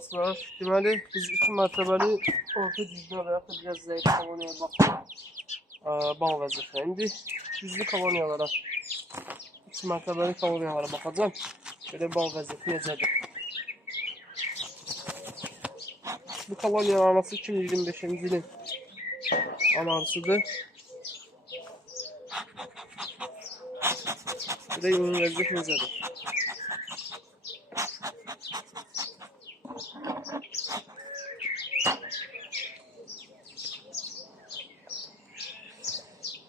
dostlar. Deməli, biz 2 mərtəbəli orta düzlüyə və yaxud da biraz zəif koloniyaya baxırıq. Bal vəziyyətində. İndi düzlü koloniyalara, 2 mərtəbəli koloniyalara baxacağım. Belə bal vəziyyəti necədir? Bu koloniyanın anası 2025-ci ilin anarısıdır. Belə ümumi vəziyyət necədir?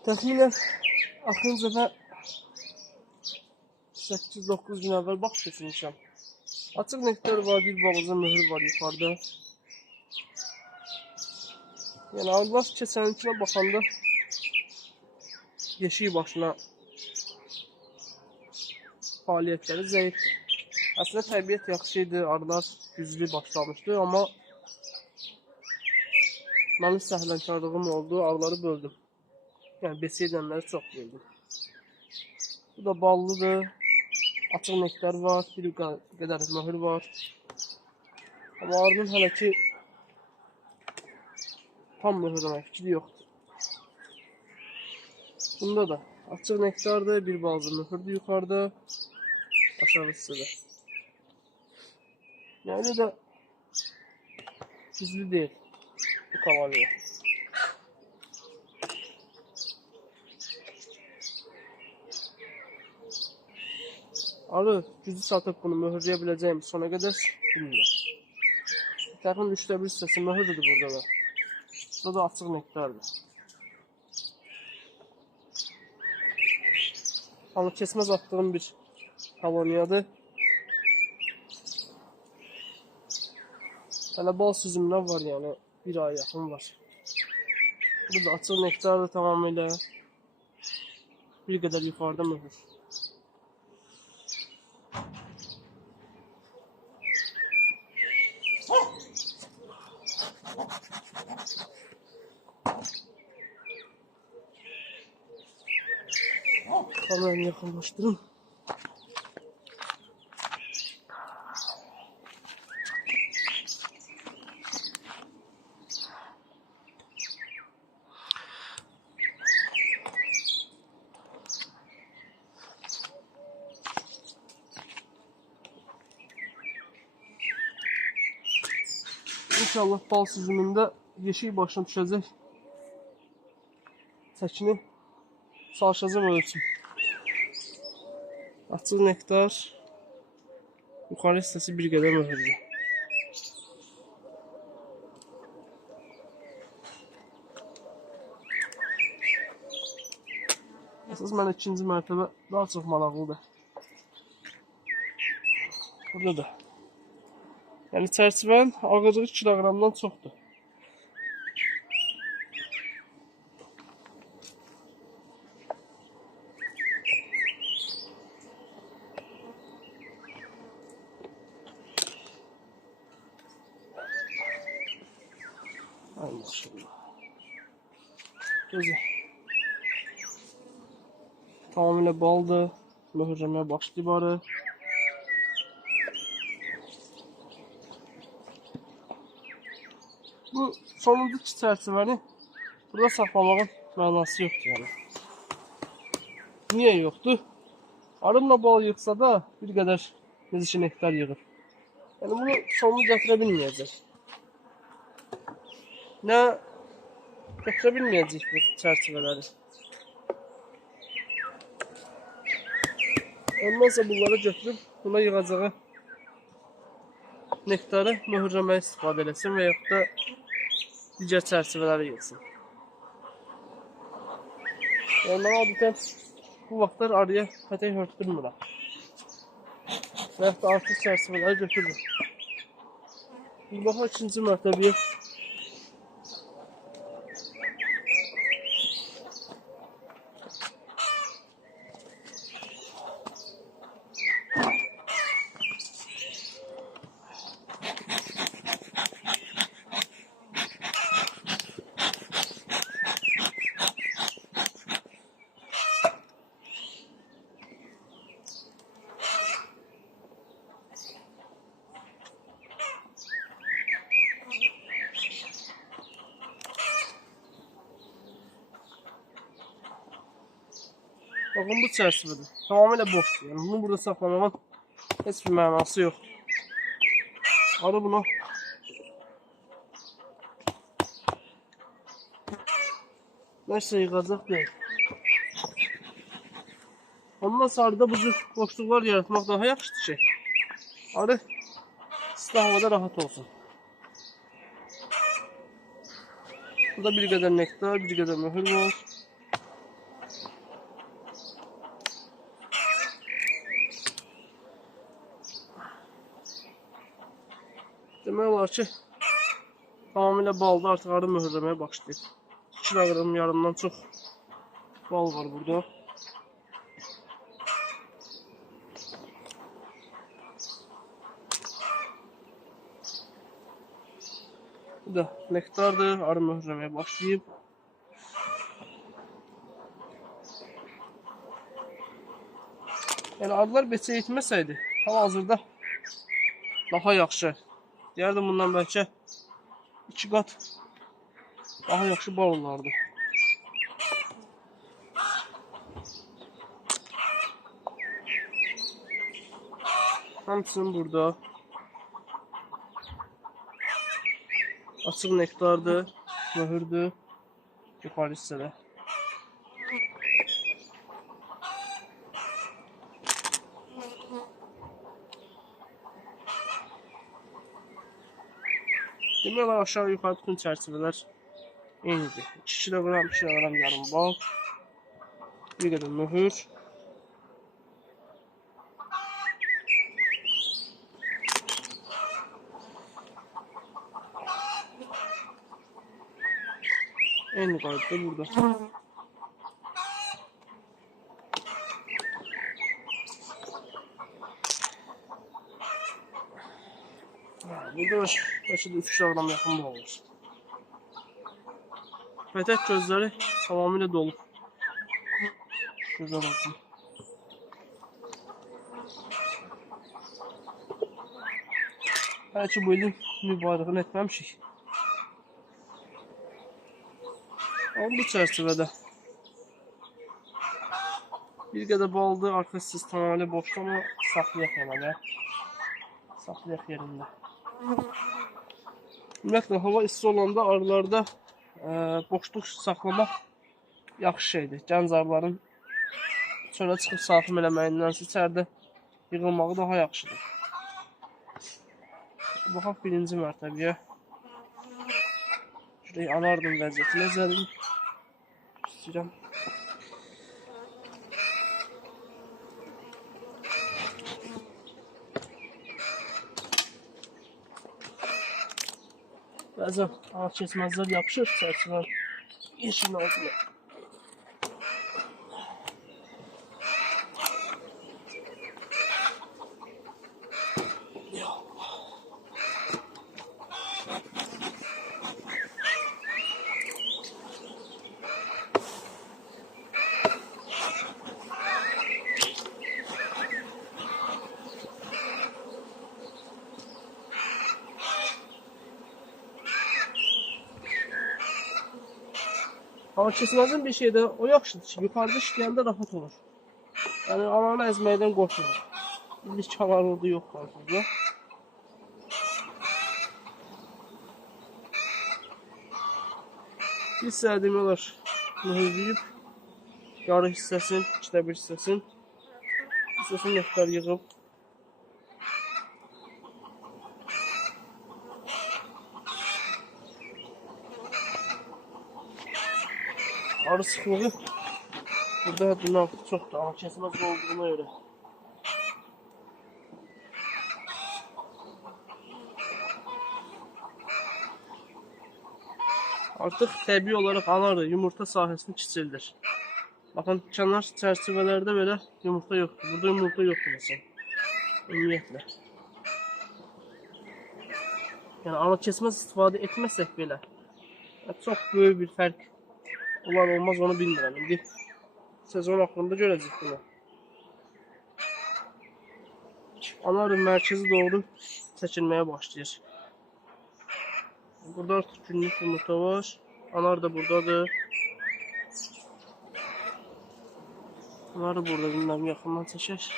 Təxminən axırıncı dəfə 8-9 gün əvvəl baxış keçirmişəm. Açıq nektar var, bir balaca möhür var yuxarıda. Yəni arılar keçəninkinə baxanda yeşik başına fəaliyyətləri zəifdir. Əslində təbiət yaxşı idi, arılar güclü başlamışdı, amma mənim səhlənkarlığım oldu, arıları böldüm. Yəni besi edənləri çox böldüm. Bu da ballıdır. Açıq nektar var, bir qədər möhür var. Amma arının hələ ki tam möhürləmə fikri yoxdur. Bunda da açıq nektardır, bir balaca möhürdür yuxarıda, aşağısıdır. Yəni də güclü deyil bu koloniya. Arı gücü satıb bunu möhürləyə biləcəyim sona qədər bilmirəm. Təxmin 3-də 1 hissəsi möhürdür burada da. Burada da açıq nektardır. Amma keçməz atdığım bir koloniyadır. Hələ bal süzümünə var, yəni bir ay yaxın var. Burada da açıq nektardır tamamilə. Bir qədər yuxarıda möhür. Kamerayı yakınlaştırın. İnşallah bal süzümündə yeşik başına düşəcək. Çəkini salışacaq ölçüm. Açıq nektar, yuxarı hissəsi bir qədər möhürlü. Əsas mənə ikinci mərtəbə daha çox maraqlıdır. Burada da. Yəni çərçivənin ağırlığı kiloqramdan çoxdur. Ay maşallah. Gözəl. Tamamilə baldır. Möhürləməyə başlayıb arı. Bu sonuncu çərçivəni burada saxlamağın mənası yoxdur yəni. Niyə yoxdur? Arımla bal yığsa da bir qədər necə nektar yığır. Yəni bunu sonunu gətirə bilməyəcək. Nə gətirə bilməyəcək bu çərçivələri. Ondansa bunları götürüb buna yığacağı nektarı möhürləməyə istifadə eləsin və yaxud da digər çərçivələri yığsın. Yəni mən adətən bu vaxtlar arıya pətək hörtdürmürəm. Və yaxud da artıq çərçivələri götürürüm. Bir baxa ikinci mərtəbəyə. Bakın bu çərçivədir. Tamamilə boşdur. Yəni bunu burada saxlamağın heç bir mənası yoxdur. Arı buna nəsə yığacaq deyil. Ondan sonra da bu cür boşluqlar yaratmaq daha yaxşıdır ki, arı isti havada rahat olsun. Burada bir qədər nektar, bir qədər möhür var. Demək olar ki, tamamilə balda artıq arı möhürləməyə başlayıb. 2 kiloqram yarımdan çox bal var burada. Bu da nektardır, arı möhürləməyə başlayıb. Yəni arılar beçə etməsəydi, hal-hazırda daha yaxşı. Deyərdim bundan bəlkə 2 qat daha yaxşı bal olardı. Hamısının burada açıq nektardır, möhürdür, yuxarı hissədə. Demək olar aşağı yuxarı bütün çərçivələr eynidir. 2 kiloqram, 2 kiloqram yarım bal, bir qədər möhür. Eyni qaydada burada. Burada bəlkə də 3 kiloqram yaxın bal olur. Pətək gözləri tamamilə dolub. Gözəl olsun. Bəlkə bu ilin mübarəğini etməmişik. Amma bu çərçivədə bir qədər baldır, arxa hissəsi tamamilə boşdur, amma saxlayaq yəni. Saxlayaq yerində. Ümumiyyətlə, hava isti olanda arılarda boşluq saxlamaq yaxşı şeydir. Gənc arıların çölə çıxıb salxım eləməyindən içəridə yığılmağı daha yaxşıdır. Baxaq birinci mərtəbəyə. Şurayı anardım vəziyyətini nəzərim. İstəyirəm. Bəzən ağac keçməzlər yapışır çərçivə yeşilin altına. Hava keçməzin bir şey də o yaxşıdır ki, yuxarıda işləyəndə rahat olur. Yəni, ananı əzməkdən qorxmur. İllik kalar orada yoxdur artıqda. Bir hissəyə demək olar mühürləyib, yarı hissəsin, 2də 1 hissəsin, hissəsini nektar yığıb. Arı sıxlığı burada həddindən artıq çoxdur, amma kəsməz olduğuna görə. Artıq təbii olaraq anarı yumurta sahəsini kiçildir. Baxın, kənar çərçivələrdə belə yumurta yoxdur. Burada yumurta yoxdur məsələn. Ümumiyyətlə. Yəni, ana kəsməz istifadə etməsək belə, çox böyük bir fərq olar olmaz onu bilmirəm. İndi sezon axırında görəcək bunu. Anarı mərkəzi doğru çəkilməyə başlayır. Burada artıq günlük yumurta var. Anar da buradadır. Bunları burada bilmem yakından çəkək.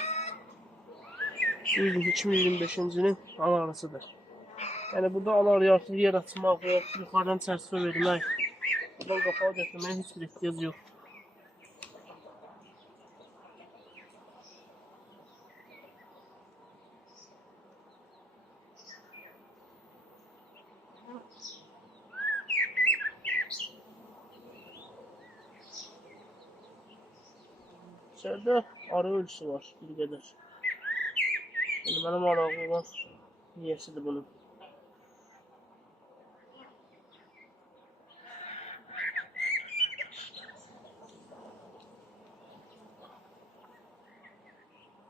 2025-cinin ana arasıdır. Yəni burada ana arı artıq yer açmaq və yuxarıdan çərçivə vermək, buradan qapağı gətirməyə heç bir ehtiyac yox. İçəridə arı ölçüsü var bir qədər. Yəni mənim maraqlı olan yiyəsidir bunun.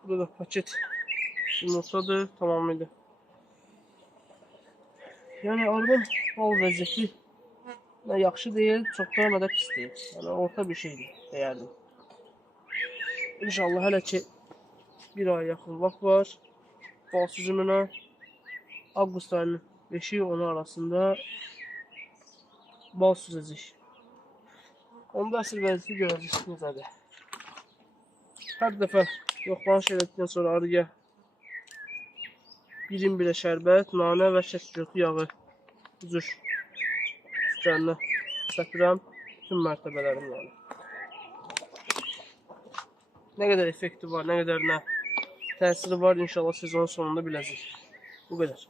Burada da paket yumurtadır tamamıyla. Yəni arının bal vəziyyəti nə yaxşı deyil, çox da nə də pis deyil. Yəni orta bir şeydir, deyərdim. İnşallah hələ ki bir ay yaxın vaxt var. Bal süzümünə avqust ayının 5-i 10-u arasında bal süzəcək. Onda əsl vəziyyəti görəcək necədir. Hər dəfə yoxlanış elədikdən sonra arıya 1-1 şərbət, nanə və şəkərli yağı üzür üstlərinə səpirəm bütün mərtəbələrim yəni. Nə qədər effekti var, nə qədər nə təsiri var inşallah sezonun sonunda biləcək. Bu qədər.